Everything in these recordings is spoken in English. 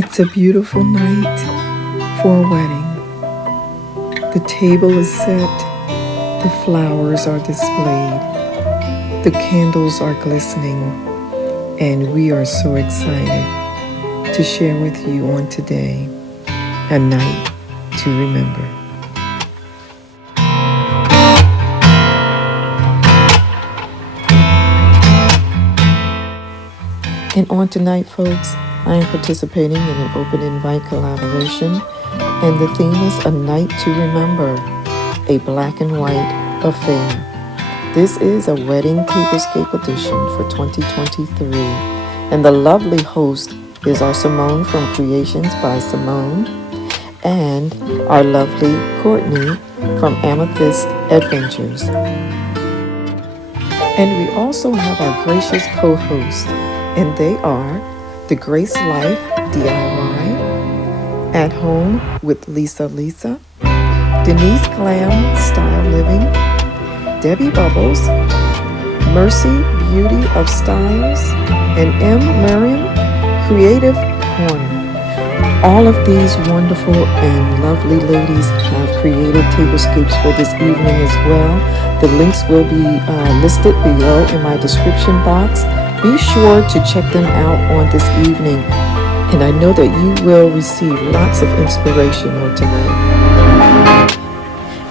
It's a beautiful night for a wedding. The table is set, the flowers are displayed, the candles are glistening, and we are so excited to share with you on today a night to remember. And on tonight, folks, I am participating in an open invite collaboration, and the theme is A Night to Remember, a black and white affair. This is a wedding tablescape edition for 2023, and the lovely host is our Simone from Creations by Simone, and our lovely Courtney from Amethyst Adventures. And we also have our gracious co-hosts, and they are The Grace Life DIY, At Home with Lisa, Denise Glam Style Living, Debbie Bubbles, Mercy Beauty of Styles, and M. Miriam Creative Corner. All of these wonderful and lovely ladies have created tablescapes for this evening as well. The links will be listed below in my description box. Be sure to check them out on this evening, and I know that you will receive lots of inspiration on tonight.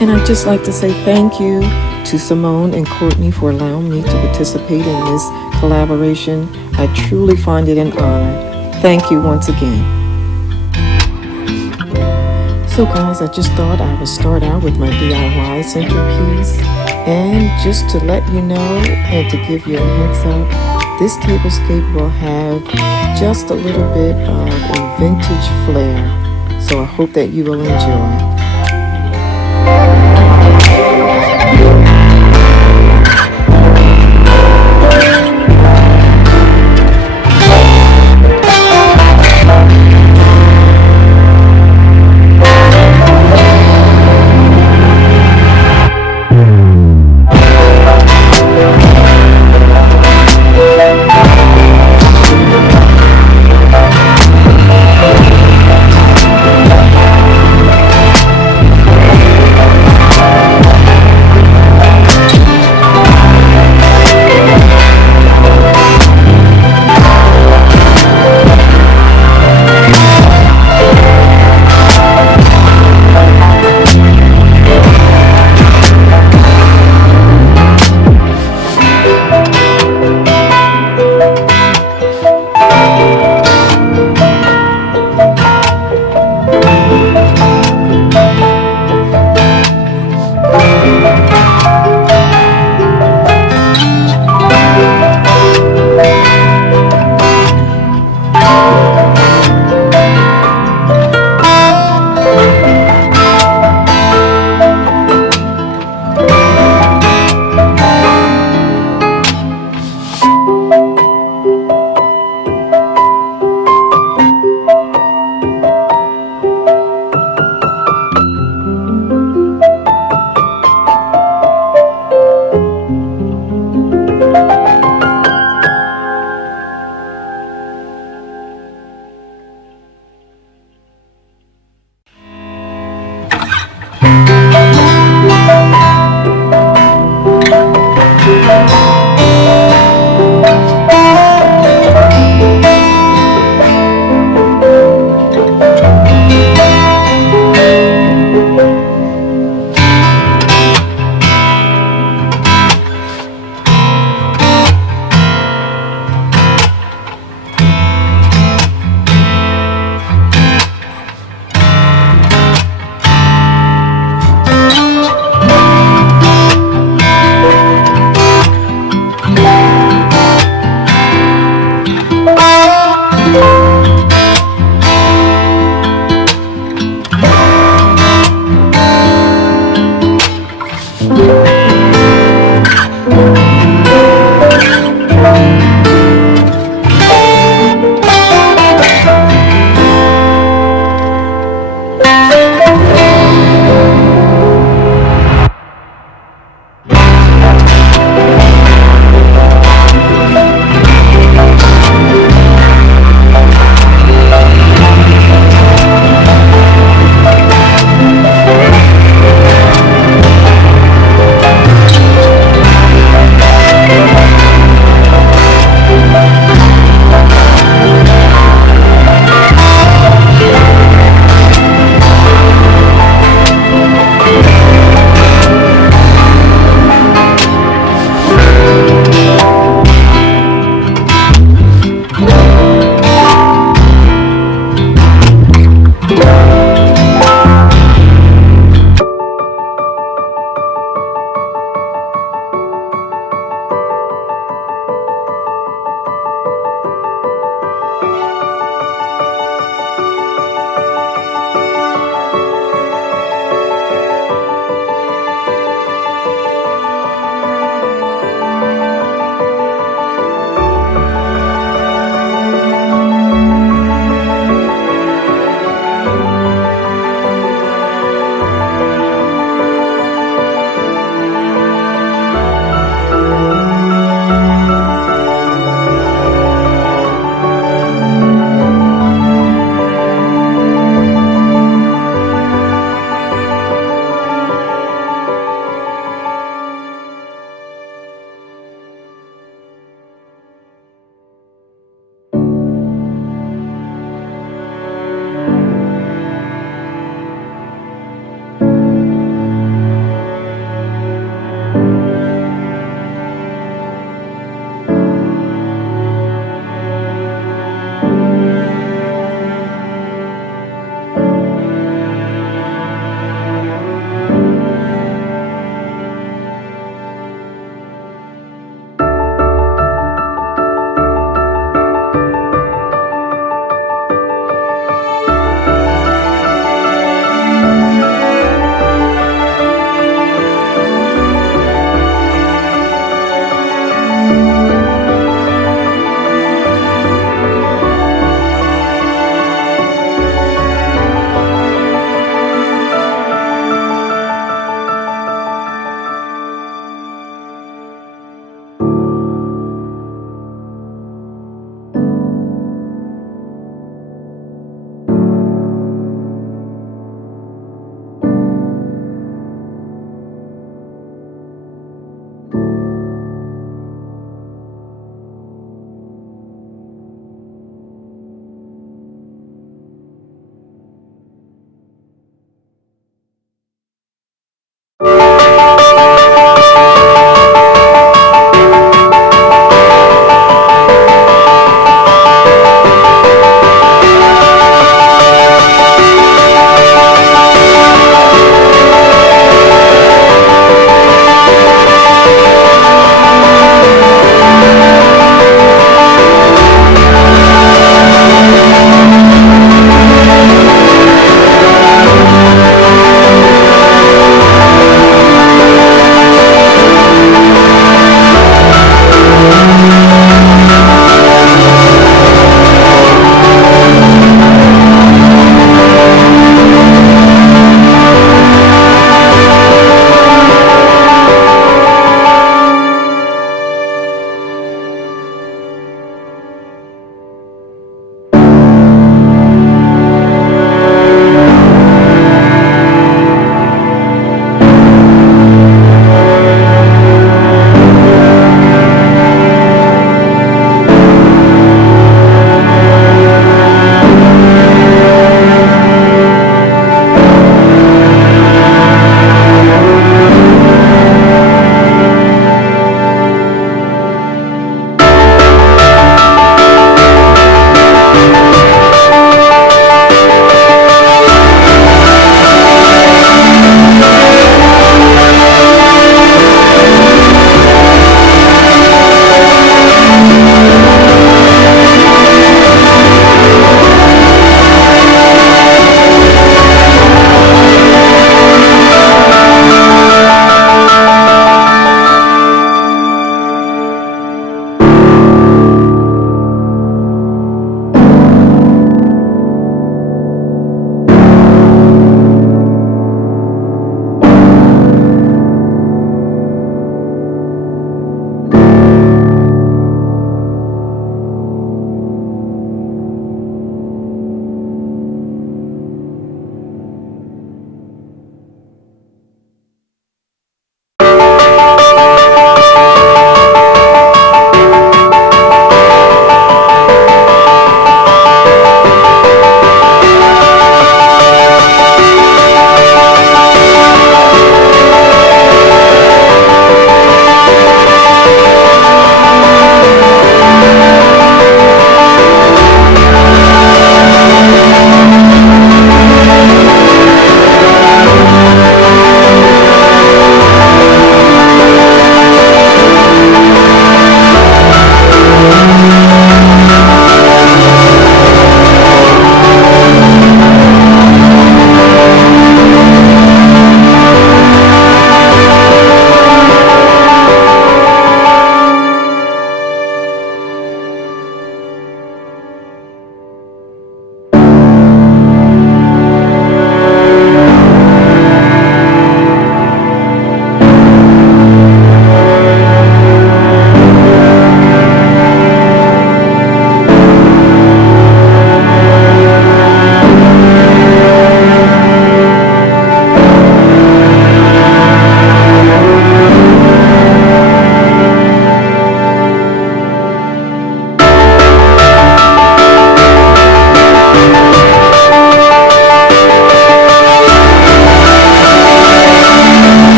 And I'd just like to say thank you to Simone and Courtney for allowing me to participate in this collaboration. I truly find it an honor. Thank you once again. So guys, I just thought I would start out with my DIY centerpiece, and just to let you know and to give you a heads up, this tablescape will have just a little bit of a vintage flair, so I hope that you will enjoy.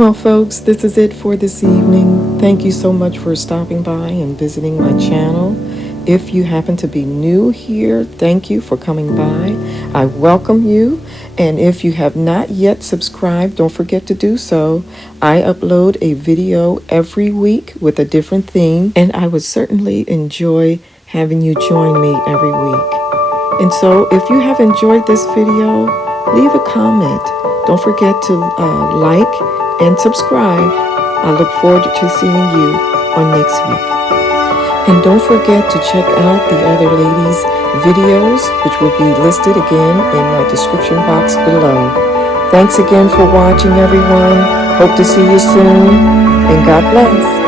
Well, folks, this is it for this evening. Thank you so much for stopping by and visiting my channel. If you happen to be new here, thank you for coming by. I welcome you. And if you have not yet subscribed, don't forget to do so. I upload a video every week with a different theme, and I would certainly enjoy having you join me every week. And so if you have enjoyed this video, leave a comment. Don't forget to like and subscribe. I look forward to seeing you on next week. And don't forget to check out the other ladies' videos, which will be listed again in my description box below. Thanks again for watching, everyone. Hope to see you soon, and God bless.